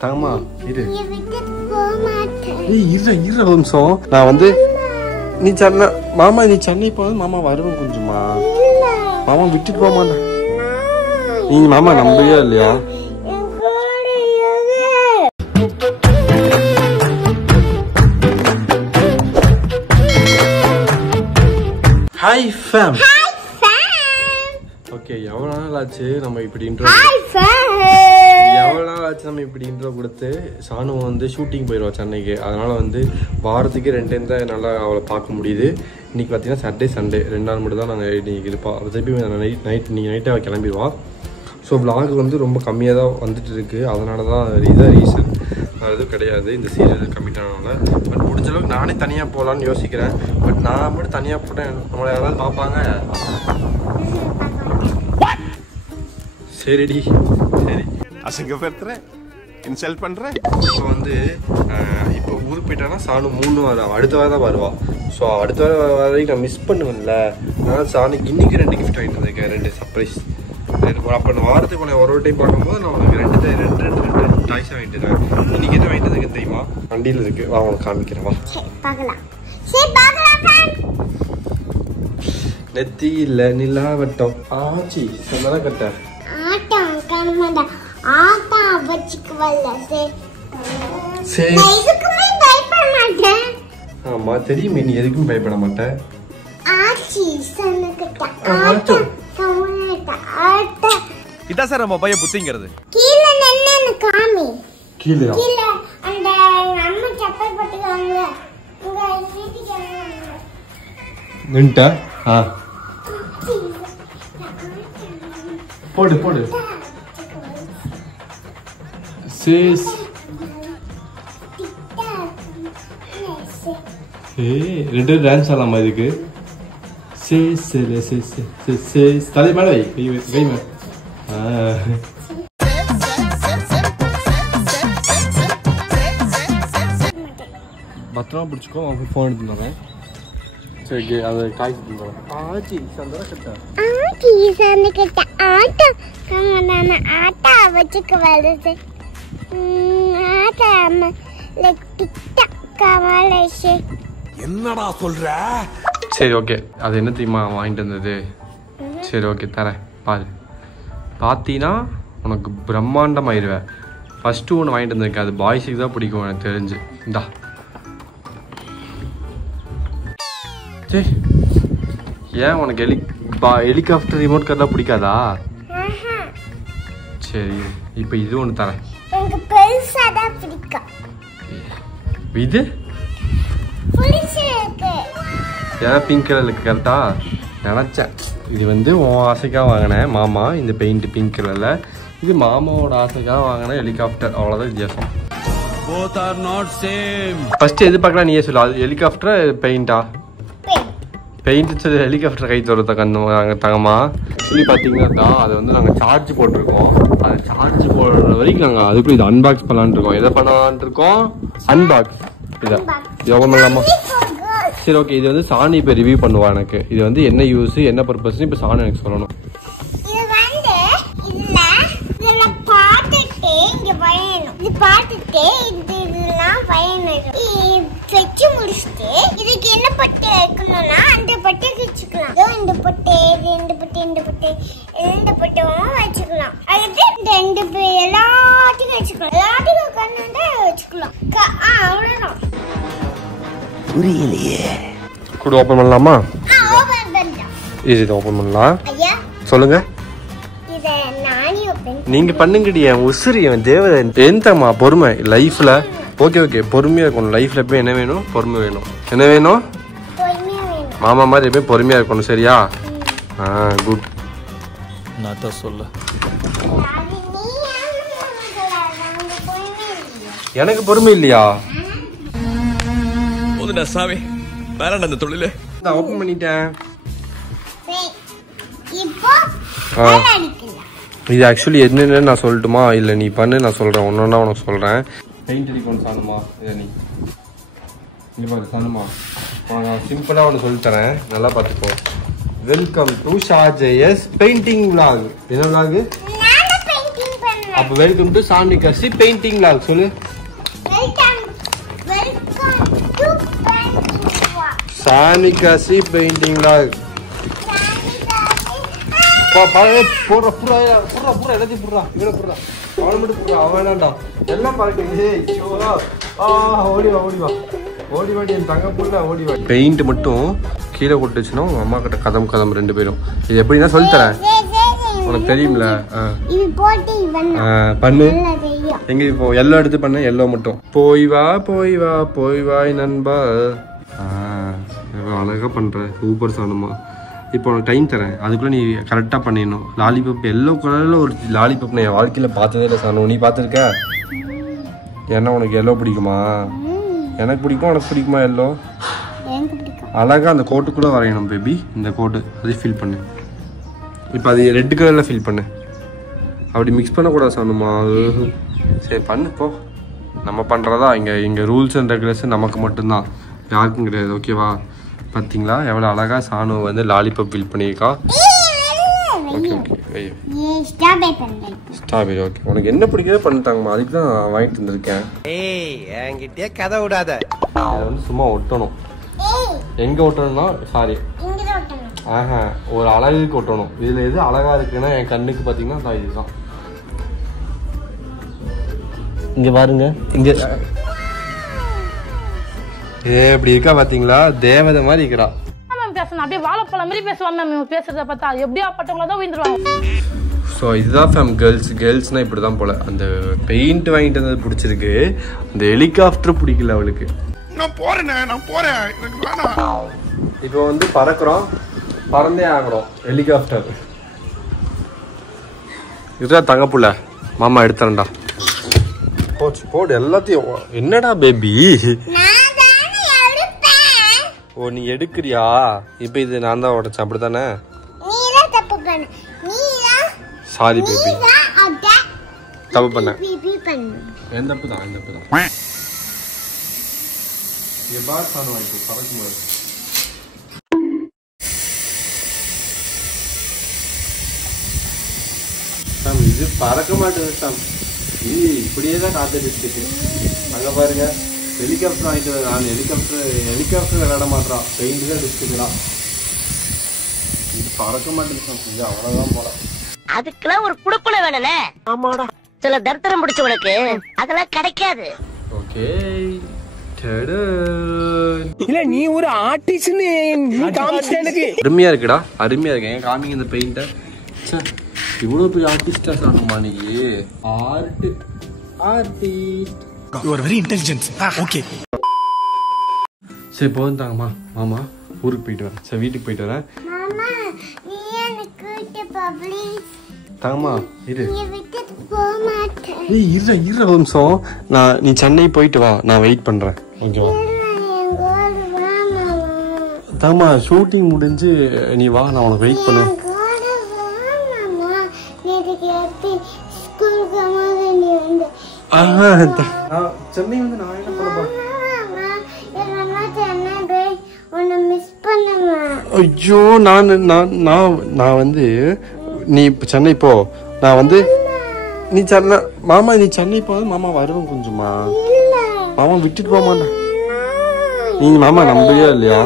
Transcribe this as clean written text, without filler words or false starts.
தங்கம்மா இரு நிமிஷம். நான் வந்து நீ சென்னை மாமா நீ சென்னை போனது மாமா வருவேன் கொஞ்சமா. மாமா விட்டுட்டு போக மாட்டேன். நீங்க மாமா நம்பவே இல்லையா? Hi fame. ஓகே எவ்வளோ நாள் ஆச்சு நம்ம இப்படி இன்ட்ரோ கொடுத்து சானு வந்து ஷூட்டிங் போயிடுவா சென்னைக்கு. அதனால வந்து வாரத்துக்கு 2 டைம் தான் என்னால் அவளை பார்க்க முடியுது. இன்னைக்கு பார்த்தீங்கன்னா சாட்டர்டே சண்டே 2 நாள் மட்டும் தான் நாங்கள் இன்னைக்கு இருப்போம். திருப்பி இன்னைக்கு நைட்டே அவள் கிளம்பிடுவா. ஸோ விளாக் வந்து ரொம்ப கம்மியாக தான் வந்துட்டு இருக்கு. அதனால தான் இதான் ரீசன், எதுவும் கிடையாது இந்த சீரியல் கம்மிட் ஆனதுனால. பட் முடிஞ்ச அளவுக்கு நானே தனியாக போகலான்னு யோசிக்கிறேன். பட் நான் மட்டும் தனியாக போட்டேன் நம்மளை யாராவது பார்ப்பாங்க. சரிடி சரி அசிங்கப்படுத்துறேன், இன்சல்ட் பண்ணுறேன். இப்போ வந்து இப்போ ஊருக்கு போயிட்டானா சாணு 3 வாரம் அடுத்த வாரம் தான் வருவா. ஸோ அடுத்த வாரம் வரைக்கும் நான் மிஸ் பண்ணுவேன்ல. அதனால் சாணுக்கு இன்றைக்கி 2 கிஃப்ட் வாங்கிட்டு வந்திருக்கேன், 2 சர்ப்ரைஸ். அப்போ நான் வாரத்துக்கு உன்னை ஒரு டைம் பார்க்கும்போது நான் உனக்கு 2 டாய்ஸ் வாங்கிட்டு இருக்கேன். இன்றைக்கி என்ன வாங்கிட்டு இருக்கேன் தெரியுமா? வண்டியில் இருக்குது, வா உனக்கு காமிக்கிறேன். வா நெத்தி இல்லை நிலாவட்டம் ஆச்சி சொன்னா கட்ட ஆமா தெரியுமே, நீ எதுக்கும் பயப்பட மாட்டேன். இதான் சார் நம்ம பையன் புத்திங்கிறது. நின்ட்டா போடு போடு. சேஸ் ரெண்டு டான்ஸ் ஆடலாமா இதுக்கு? சேஸ் சேஸ் சேஸ் சேஸ் தலை மேல வை, கை மேல. பத்திரமா பிடிச்சிக்கோ, அவங்க ஃபோன் எடுத்து வரேன். சரி அதை காய்ச்சி தந்துடுறேன். ஆச்சி சந்தோஷம் கட்டா ஆட்டா கம்மதான ஆட்டா வச்சுக்க வருது. ஆட்டா டிக்டா கமலேஷே என்னடா சொல்ற? சரி ஓகே, அது என்ன தெரியுமா வாங்கிட்டு வந்தது? சரி ஓகே தரேன் பாரு. பார்த்தீங்கன்னா உனக்கு பிரம்மாண்டமாயிருவேன். ஃபஸ்ட்டு ஒன்று வாங்கிட்டு வந்திருக்கேன், அது பாய்ஸுக்கு தான் பிடிக்கும் எனக்கு தெரிஞ்சு. இந்தா சரி. ஏன் உனக்கு ஹெலிகாப்டர் ரிமோட் கார்லாம் பிடிக்காதா? சரி இப்போ இது ஒன்று தரேன். இது ஏன்னா பிங்க் கலர் இருக்கு கரெக்டா? நினச்சேன் இது வந்து உன் ஆசைக்காக வாங்கினேன் மாமா, இந்த பெயிண்ட் பிங்க் கலரில். இது மாமாவோட ஆசைக்காக வாங்கினேன் ஹெலிகாப்டர், அவ்வளோதான் வித்தியாசம். ஃபஸ்ட்டு எது பார்க்கலாம் நீயே சொல்லு, அது ஹெலிகாப்டரா பெயிண்டா? பெயிண்ட் சொல்லி ஹெலிகாப்டர் கை தோறத நாங்கள் தங்கம்மா சொல்லி பார்த்தீங்கன்னா அதை வந்து நாங்கள் சார்ஜ் போட்டிருக்கோம். அது சார்ஜ் போடுற வரைக்கும் நாங்கள் அதுக்குள்ளே இது அன்பாக்ஸ் பண்ணலான் இருக்கோம். எதை பண்ணலான் இருக்கோம்? அன்பாக்ஸ். இதை யோகம் இல்லாமா? சரி ஓகே, இது வந்து சாணி இப்போ ரிவ்யூ பண்ணுவா எனக்கு. இது வந்து என்ன யூஸ் என்ன பர்பஸ்ன்னு இப்போ சாணி எனக்கு சொல்லணும். வச்சு முடிச்சுட்டு இதுக்கு என்ன பட்டு வைக்கணும்னா அந்த பட்டு வச்சுக்கலாம். இந்த பட்டு இந்த பட்டு இந்த பட்டு எந்த பட்டும் வச்சுக்கலாம். அதுக்கு 2 எல்லாத்தையும் வச்சுக்கலாம். எல்லாத்தையும் உட்காந்து வச்சுக்கலாம். அவ்வளோதான். புரியலையே. கூட ஓப்பன் பண்ணலாமா? இது ஓப்பன் பண்ணலாம். சொல்லுங்க. நீங்க பண்ணுங்கடி, என் உசுரி என் தேவதை. எந்தம்மா பொறுமை லைஃப்ல. ஓகே ஓகே பொறுமையா இருக்கணும் லைஃப்ல. எப்பயும் என்ன வேணும்? பொறுமை வேணும். என்ன வேணும்? மாமா மாதிரி எப்பயும் பொறுமையா இருக்கணும். சரியா? குட். நான் தான் சொல்ல. எனக்கு பொறுமை இல்லையா? போதுடா சாமி, வேறடா அந்த தொழில. நான் ஓபன் பண்ணிட்டேன். இது ஆக்சுவலி என்னன்னு நான் சொல்லட்டுமா? இல்லை நீ பண்ணு, நான் சொல்கிறேன். ஒன்றா உனக்கு சொல்கிறேன். பெயிண்ட் அடிக்கணும் சாணுமா? இதை நீ இங்கே பாரு சனுமா, நான் சிம்பிளாக ஒன்று சொல்லித்தரேன், நல்லா பார்த்துக்கோ. Welcome to Shajayas painting vlog. என்ன விளாக்? அப்போ welcome to Sanikasi painting vlog சொல்லு. Sanikasi painting vlog. போடுற புறா எல்லாத்தையும் புடுறா, இவனை புடுறா, அவனை மட்டும் புடுறா, அவன் வேணாண்டா எல்லாம் பார்க்குது. ஓடிவா என் தங்க புள்ள ஓடிவா. பெயிண்ட் மட்டும் கீழே கொட்டுச்சுன்னா உங்க அம்மா கிட்ட கதம் 2 பேரும். இது எப்படின்னா சொல்லித்தரேன், உனக்கு தெரியும்ல. பண்ணு எங்க இப்போ எல்லோ எடுத்து பண்ண, எல்லோ மட்டும். போய் வா நண்பா. அழகா பண்ற, சூப்பர் சாணுமா. இப்போ உனக்கு டைம் தரேன், அதுக்குள்ள நீ கரெக்டா பண்ணிடணும். லாலிபப் எல்லோ கலர்ல ஒரு லாலிபப் நான் என் வாழ்க்கையில பார்த்ததே இல்லை சாணு. நீ பார்த்துருக்க? ஏன்னா உனக்கு எல்லோ பிடிக்குமா? எனக்கு பிடிக்கும். உனக்கு பிடிக்குமா எல்லோ? அழகா அந்த கோட்டுக்குள்ள வரையணும் பேபி. இந்த கோட்டு அதை ஃபில் பண்ணு. இப்போ அது ரெட் கலர்ல ஃபில் பண்ணு. அப்படி மிக்ஸ் பண்ணக்கூடாது சாணுமா. சரி பண்ணு போ. நம்ம பண்றதா இங்க ரூல்ஸ் அண்ட் ரெகுலேஷன் நமக்கு மட்டும்தான், யாருக்கும் கிடையாது. ஓகேவா? பார்த்தீங்களா எவ்வளோ அழகா சாணு வந்து லாலிபப் ஃபில் பண்ணியிருக்கா. ஸ்ட்ராபெரி. ஓகே, உனக்கு என்ன பிடிக்கிறதோ பண்ணிட்டாங்கம்மா, அதுக்கு தான் வாங்கிட்டு வந்திருக்கேன். என்கிட்டயே கதை விடாத. இதை வந்து சும்மா ஒட்டணும். எங்க ஒட்டணும்னா சாரி ஒரு அழகுக்கு ஒட்டணும். இதுல எது அழகா இருக்குன்னா என் கண்ணுக்கு பார்த்தீங்கன்னா இதுதான். இங்க பாருங்க, இங்க எப்படி இருக்கா பாத்தீங்களா? தேவதை மாதிரி இருக்கிறா. பேசணும் அப்படியே வாழைப்பழம் மாதிரி பேசுவாங்க மேம். பேசுறத பார்த்தா எப்படியா பட்டவங்கள தான் விழுந்துருவாங்க. ஸோ இதுதான் ஃபேம் கேர்ள்ஸ்னா இப்படி தான் போல. அந்த பெயிண்ட் வாங்கிட்டு வந்தது பிடிச்சிருக்கு, அந்த ஹெலிகாப்டர் பிடிக்கல அவளுக்கு. நான் போறேன் எனக்கு வேணாம். இப்போ வந்து பறக்கிறோம், பறந்தே ஆகிறோம். ஹெலிகாப்டர் இதுதான் தங்கப்புள்ள. மாமா எடுத்துறேன்டா. போடு எல்லாத்தையும். என்னடா பேபி? ஓ நீ எடுக்கிறியா? இப்போ இது நான் தான் உடைச்சேன், அப்படித்தானே? சாரி பேபி, தப்பு பண்ணேன். என் தப்பு தான். பறக்கும்போது இது பறக்க மாட்டேங்குது சாம். இது இப்படியே தான் காத்துட்டு இருக்கு. அங்க பாருங்க, ஹெலிகாப்டர் வாங்கிட்டு வர. நான் ஹெலிகாப்டர் விளையாட மாட்டான், பெயிண்ட் தான் டிஸ்ட்ரிக்டான். இது பறக்க மாட்டேங்குது. அவ்வளவுதான் போல. அதுக்கெல்லாம் ஒரு குடுப்புல வேணும்னே. ஆமாடா, சில தர்த்தரம் பிடிச்சவனுக்கு அதெல்லாம் கிடைக்காது. ஓகே, இல்ல நீ ஒரு ஆர்டிஸ்ட்னு எனக்கு அருமையா இருக்குடா, அருமையா இருக்கு. ஏன் காமிங்க இந்த பெயிண்ட. இவ்வளவு பெரிய ஆர்டிஸ்டா சாணுமா நீ? Artist. You are very intelligent. Okay சரி போதும் தாங்கம்மா. மாமா ஊருக்கு போயிட்டு வரேன். சரி வீட்டுக்கு போயிட்டு வரேன். தாங்கம்மா இரு. இரு ஒரு நிமிஷம். நீ சென்னை போயிட்டு வா, நான் வெயிட் பண்றேன். ஓகேவா? தாங்கம்மா ஷூட்டிங் முடிஞ்சு நீ வா, நான் உனக்கு வெயிட் பண்ணுவேன். சென்னை வந்து நான் என்ன பண்ண? ஐயோ நான் வந்து நீ இப்போ சென்னை போ. நான் வந்து நீ சென்னை மாமா, நீ சென்னை போது மாமா வருவேன் கொஞ்சமா. மாமா விட்டுட்டு போக மாட்டேன். நீங்க மாமா நம்புறியா இல்லையா?